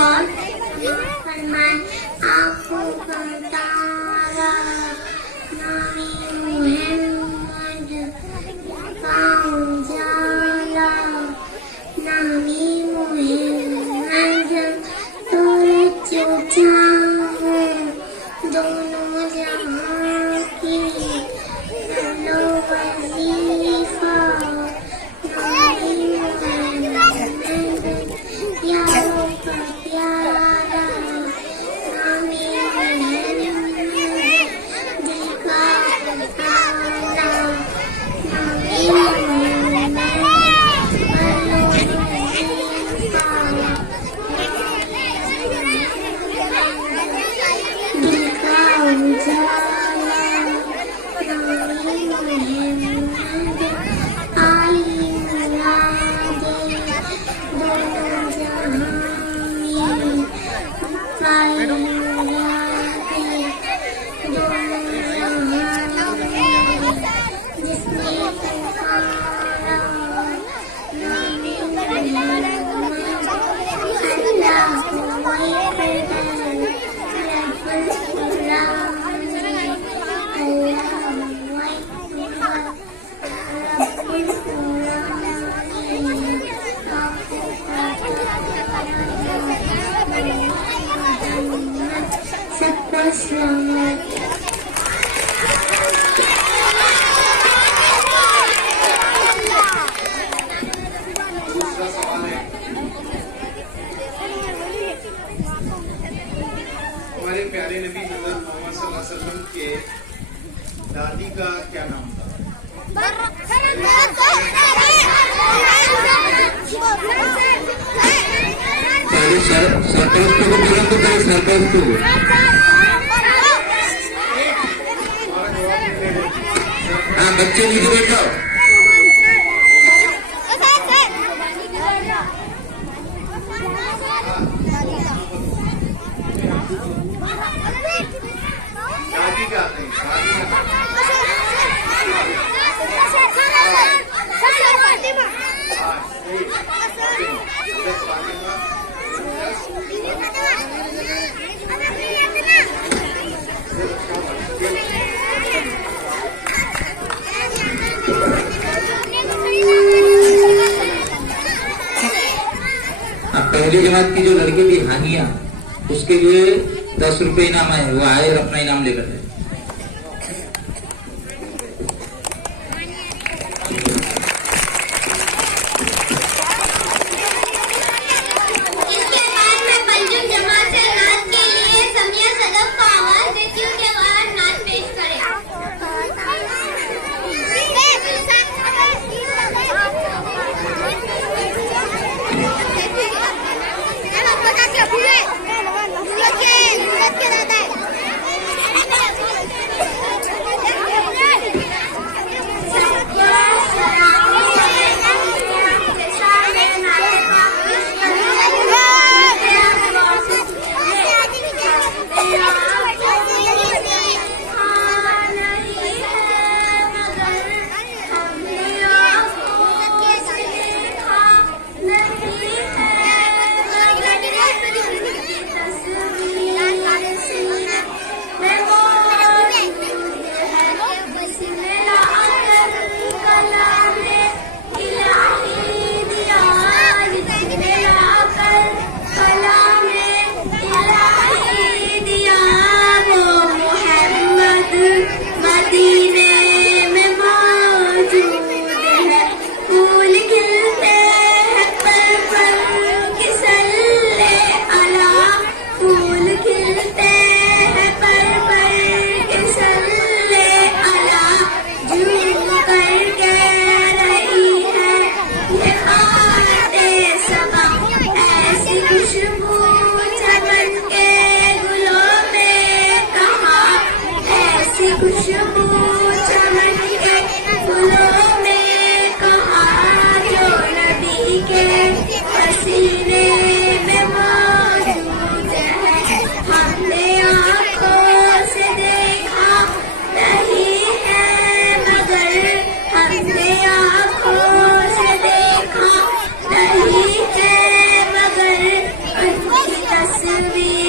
और फरमाए आंखों का तारा नामी मुहम्मद का उजाला नामी मुहम्मद तो चाहो दोनों जहां की लो वजीफा नामी मुहम्मद यारों का प्यारा नामी मुहम्मद दिल का ताला नामी मुहम्मद लो वजीफा दिल का उजाला नामी मुहम्मद आई मुरादे दोनों जहां में पाई मुरादे दोनों जहां में जिसने पुकारा नामी मुहम्मद सबका स्वागत दूसरा सवाल है, हमारे प्यारे नबी हज़रत मोहम्मद सल्लल्लाहु अलैहि वसल्लम के दादी का क्या नाम था? हाँ बच्चे नीचे बैठो। दादी का नहीं, पहली जमात की जो लड़की थी हानिया, उसके लिए 10 रुपए इनाम है, वो आए और अपना इनाम लेकर गए। इसके बाद मैं पंजुम जमात से नाच के लिए समिया सदफ को आवाज देती हूँ कि वह नाच पेश करे। तस्वीर